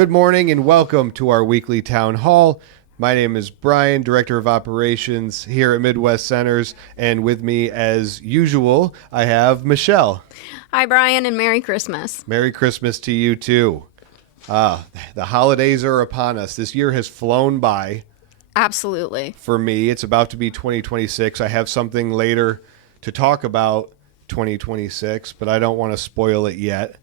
Good morning and welcome to our weekly town hall. My name is Brian, Director of Operations here at Midwest Centers, and with me, as usual, I have Michelle. Hi, Brian, and Merry Christmas. Merry Christmas to you, too. The holidays are upon us. This year has flown by. Absolutely. For me, it's about to be 2026. I have something later to talk about 2026, but I don't want to spoil it yet.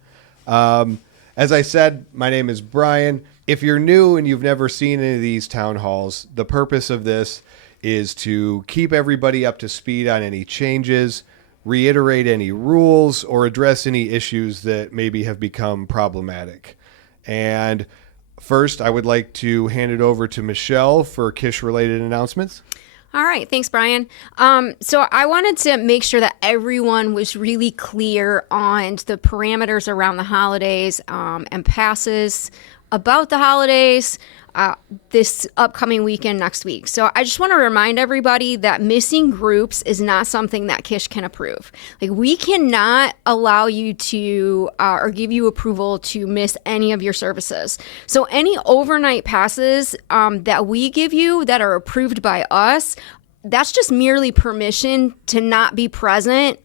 As I said, my name is Brian. If you're new and you've never seen any of these town halls, the purpose of this is to keep everybody up to speed on any changes, reiterate any rules, or address any issues that maybe have become problematic. And first, I would like to hand it over to Michelle for Kish-related announcements. All right. Thanks, Brian. So I wanted to make sure that everyone was really clear on the parameters around the holidays and passes about the holidays this upcoming weekend next week. So I just want to remind everybody that missing groups is not something that Kish can approve. Like, we cannot allow you to or give you approval to miss any of your services. So any overnight passes that we give you that are approved by us, that's just merely permission to not be present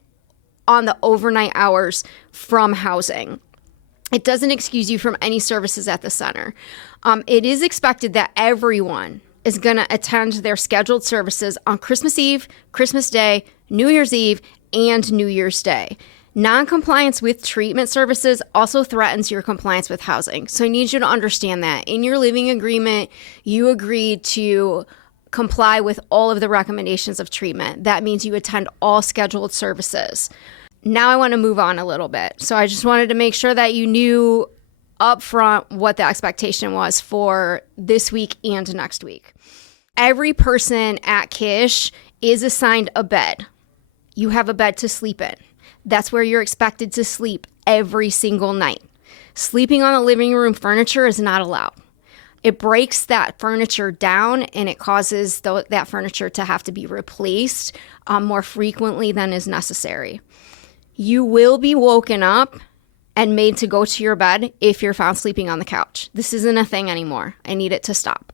on the overnight hours from housing. It doesn't excuse you from any services at the center. It is expected that everyone is going to attend their scheduled services on Christmas Eve, Christmas Day, New Year's Eve, and New Year's Day. Non-compliance with treatment services also threatens your compliance with housing. So I need you to understand that. In your living agreement, you agreed to comply with all of the recommendations of treatment. That means you attend all scheduled services. Now I want to move on a little bit. So I just wanted to make sure that you knew up front what the expectation was for this week and next week. Every person at Kish is assigned a bed. You have a bed to sleep in. That's where you're expected to sleep every single night. Sleeping on the living room furniture is not allowed. It breaks that furniture down and it causes that furniture to have to be replaced more frequently than is necessary. You will be woken up and made to go to your bed if you're found sleeping on the couch. This isn't a thing anymore. I need it to stop.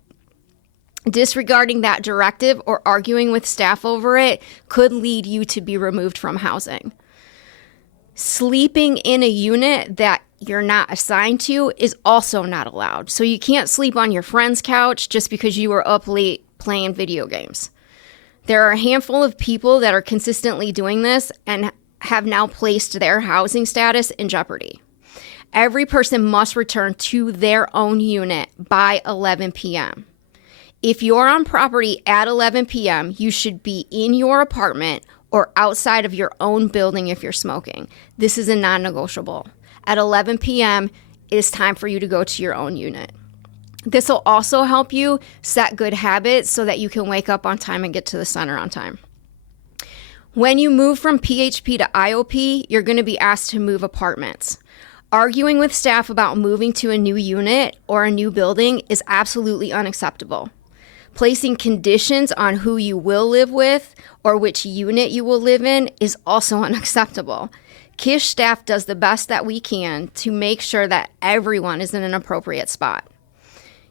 Disregarding that directive or arguing with staff over it could lead you to be removed from housing. Sleeping in a unit that you're not assigned to is also not allowed. So you can't sleep on your friend's couch just because you were up late playing video games. There are a handful of people that are consistently doing this and have now placed their housing status in jeopardy. Every person must return to their own unit by 11 p.m. If you're on property at 11 p.m., you should be in your apartment or outside of your own building if you're smoking. This is a non-negotiable. At 11 p.m., it is time for you to go to your own unit. This will also help you set good habits so that you can wake up on time and get to the center on time. When you move from PHP to IOP, you're going to be asked to move apartments. Arguing with staff about moving to a new unit or a new building is absolutely unacceptable. Placing conditions on who you will live with or which unit you will live in is also unacceptable. Kish staff does the best that we can to make sure that everyone is in an appropriate spot.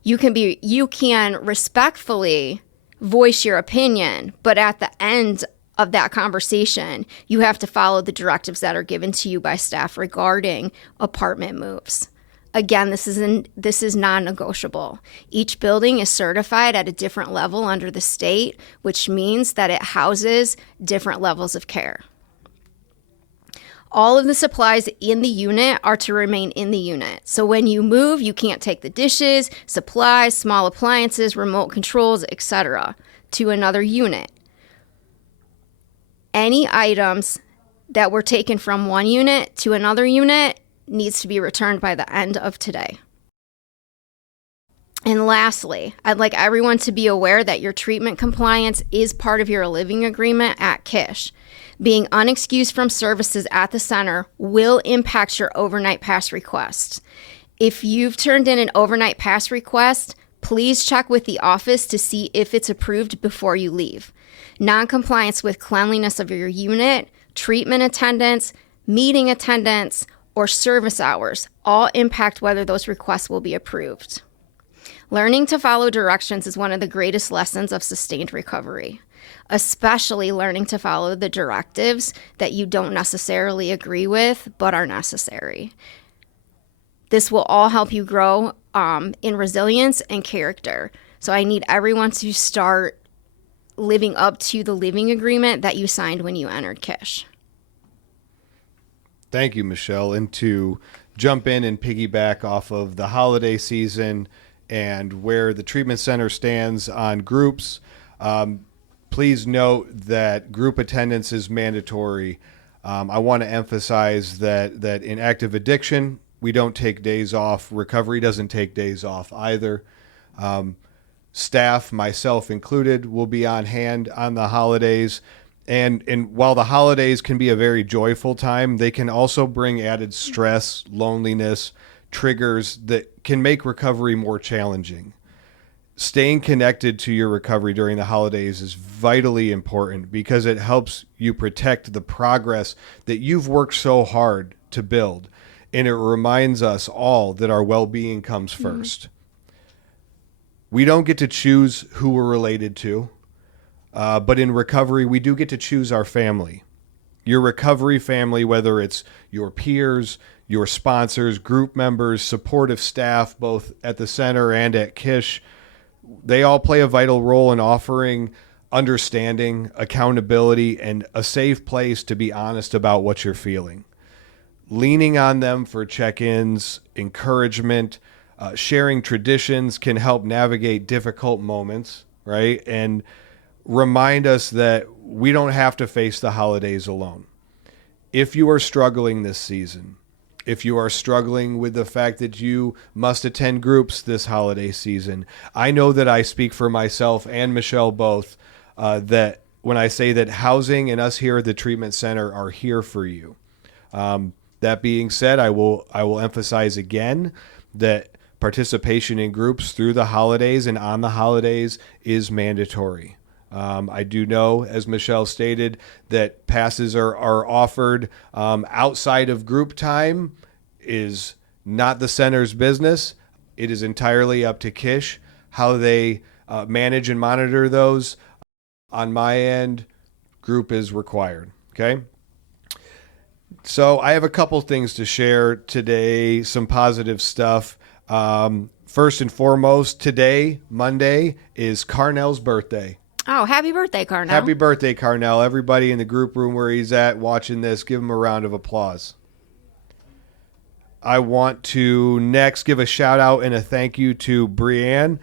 You can respectfully voice your opinion, but at the end of that conversation, you have to follow the directives that are given to you by staff regarding apartment moves. Again, this is non-negotiable. Each building is certified at a different level under the state, which means that it houses different levels of care. All of the supplies in the unit are to remain in the unit. So when you move, you can't take the dishes, supplies, small appliances, remote controls, etc. to another unit. Any items that were taken from one unit to another unit needs to be returned by the end of today. And lastly, I'd like everyone to be aware that your treatment compliance is part of your living agreement at Kish. Being unexcused from services at the center will impact your overnight pass request. If you've turned in an overnight pass request, please check with the office to see if it's approved before you leave. Non-compliance with cleanliness of your unit, treatment attendance, meeting attendance, or service hours all impact whether those requests will be approved. Learning to follow directions is one of the greatest lessons of sustained recovery, especially learning to follow the directives that you don't necessarily agree with but are necessary. This will all help you grow in resilience and character. So I need everyone to start living up to the living agreement that you signed when you entered Kish. Thank you, Michelle. And to jump in and piggyback off of the holiday season and where the treatment center stands on groups, please note that group attendance is mandatory. I want to emphasize that in active addiction, we don't take days off. Recovery doesn't take days off either. Staff, myself included, will be on hand on the holidays. And while the holidays can be a very joyful time, they can also bring added stress, loneliness, triggers that can make recovery more challenging. Staying connected to your recovery during the holidays is vitally important because it helps you protect the progress that you've worked so hard to build. And it reminds us all that our well-being comes first. We don't get to choose who we're related to, but in recovery, we do get to choose our family. Your recovery family, whether it's your peers, your sponsors, group members, supportive staff, both at the center and at Kish, they all play a vital role in offering understanding, accountability, and a safe place to be honest about what you're feeling. Leaning on them for check-ins, encouragement, sharing traditions can help navigate difficult moments, right? And remind us that we don't have to face the holidays alone. If you are struggling this season, if you are struggling with the fact that you must attend groups this holiday season, I know that I speak for myself and Michelle both, that when I say that housing and us here at the treatment center are here for you. That being said, I will emphasize again that participation in groups through the holidays and on the holidays is mandatory. I do know, as Michelle stated, that passes are offered outside of group time is not the center's business. It is entirely up to Kish how they manage and monitor those. On my end, group is required. Okay. So I have a couple things to share today, some positive stuff. First and foremost, today, Monday, is Carnell's birthday. Oh, happy birthday, Carnell. Happy birthday, Carnell. Everybody in the group room where he's at watching this, give him a round of applause. I want to next give a shout out and a thank you to Brianne.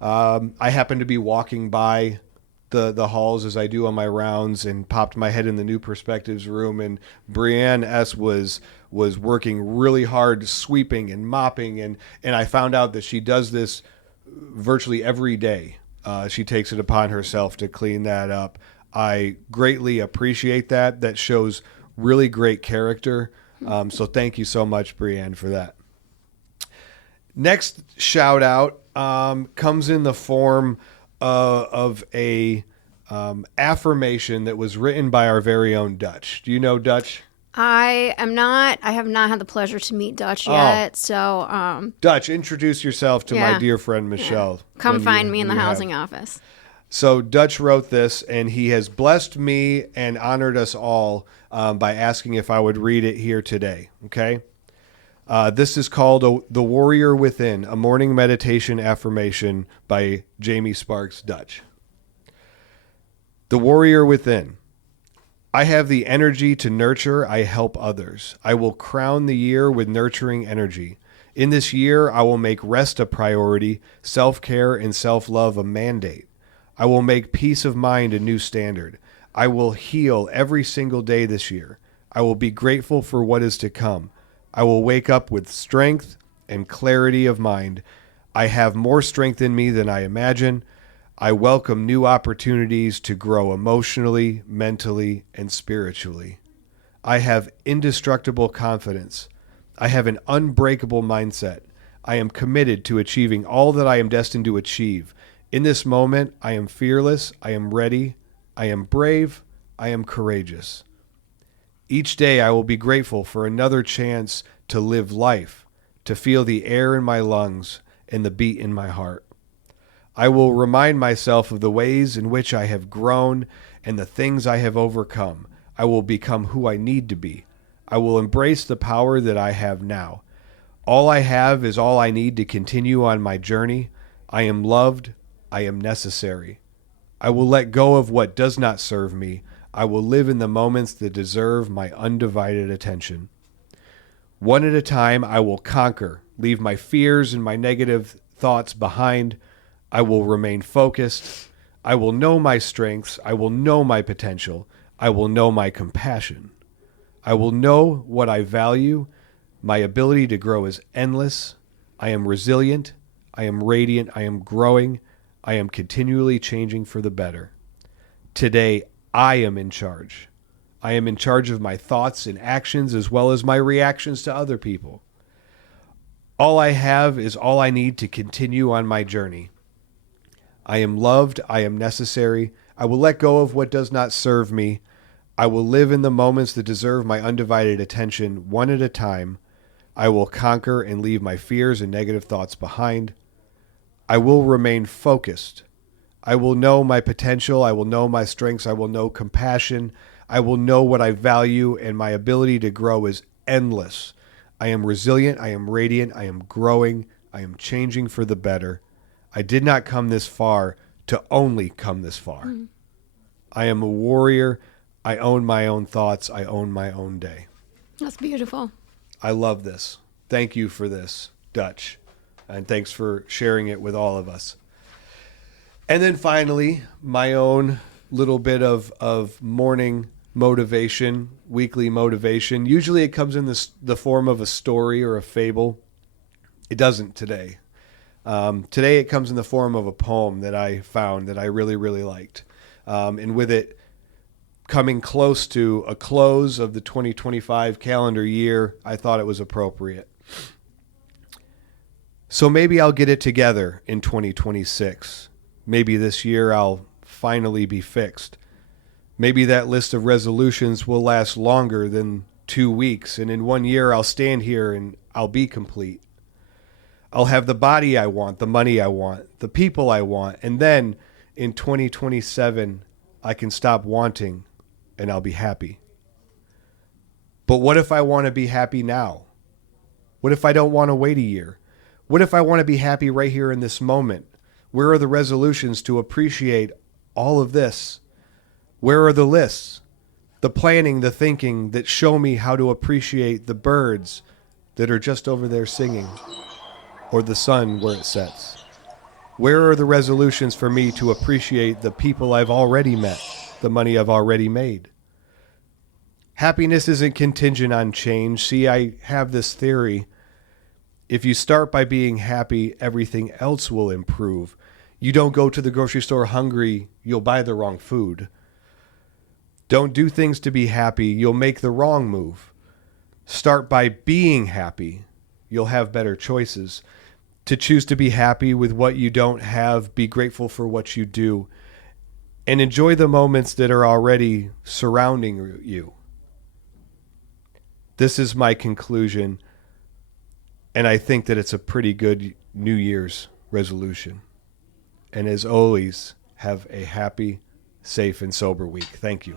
I happened to be walking by the halls as I do on my rounds and popped my head in the New Perspectives room, and Brianne S. was working really hard sweeping and mopping, and I found out that she does this virtually every day. She takes it upon herself to clean that up. I greatly appreciate that. That shows really great character. So thank you so much, Brianne, for that. Next shout out comes in the form of a affirmation that was written by our very own Dutch. Do you know Dutch? I have not had the pleasure to meet Dutch yet. So, Dutch, introduce yourself to my dear friend Michelle. Yeah. Come find me in the housing office. So Dutch wrote this, and he has blessed me and honored us all by asking if I would read it here today. Okay. This is called The Warrior Within, a morning meditation affirmation by Jamie Sparks Dutch. The Warrior Within. I have the energy to nurture. I help others. I will crown the year with nurturing energy. In this year, I will make rest a priority, self-care and self-love a mandate. I will make peace of mind a new standard. I will heal every single day this year. I will be grateful for what is to come. I will wake up with strength and clarity of mind. I have more strength in me than I imagine. I welcome new opportunities to grow emotionally, mentally, and spiritually. I have indestructible confidence. I have an unbreakable mindset. I am committed to achieving all that I am destined to achieve. In this moment, I am fearless. I am ready. I am brave. I am courageous. Each day, I will be grateful for another chance to live life, to feel the air in my lungs and the beat in my heart. I will remind myself of the ways in which I have grown and the things I have overcome. I will become who I need to be. I will embrace the power that I have now. All I have is all I need to continue on my journey. I am loved. I am necessary. I will let go of what does not serve me. I will live in the moments that deserve my undivided attention. One at a time, I will conquer, leave my fears and my negative thoughts behind. I will remain focused. I will know my strengths. I will know my potential. I will know my compassion. I will know what I value. My ability to grow is endless. I am resilient. I am radiant. I am growing. I am continually changing for the better. Today, I am in charge. I am in charge of my thoughts and actions as well as my reactions to other people. All I have is all I need to continue on my journey. I am loved. I am necessary. I will let go of what does not serve me. I will live in the moments that deserve my undivided attention, one at a time. I will conquer and leave my fears and negative thoughts behind. I will remain focused. I will know my potential. I will know my strengths. I will know compassion. I will know what I value, and my ability to grow is endless. I am resilient. I am radiant. I am growing. I am changing for the better. I did not come this far to only come this far. I am a warrior. I own my own thoughts. I own my own day. That's beautiful. I love this. Thank you for this, Dutch. And thanks for sharing it with all of us. And then finally, my own little bit of morning motivation, weekly motivation. Usually it comes in the form of a story or a fable. It doesn't today. Today it comes in the form of a poem that I found that I really, really liked. And with it coming close to a close of the 2025 calendar year, I thought it was appropriate. So maybe I'll get it together in 2026. Maybe this year I'll finally be fixed. Maybe that list of resolutions will last longer than 2 weeks, and in 1 year I'll stand here and I'll be complete. I'll have the body I want, the money I want, the people I want, and then in 2027 I can stop wanting and I'll be happy. But what if I want to be happy now? What if I don't want to wait a year? What if I want to be happy right here in this moment? Where are the resolutions to appreciate all of this? Where are the lists, the planning, the thinking that show me how to appreciate the birds that are just over there singing, or the sun where it sets? Where are the resolutions for me to appreciate the people I've already met, the money I've already made? Happiness isn't contingent on change. See, I have this theory. If you start by being happy, everything else will improve. You don't go to the grocery store hungry, you'll buy the wrong food. Don't do things to be happy, you'll make the wrong move. Start by being happy, you'll have better choices. To choose to be happy with what you don't have, be grateful for what you do, and enjoy the moments that are already surrounding you. This is my conclusion, and I think that it's a pretty good New Year's resolution. And as always, have a happy, safe, and sober week. Thank you.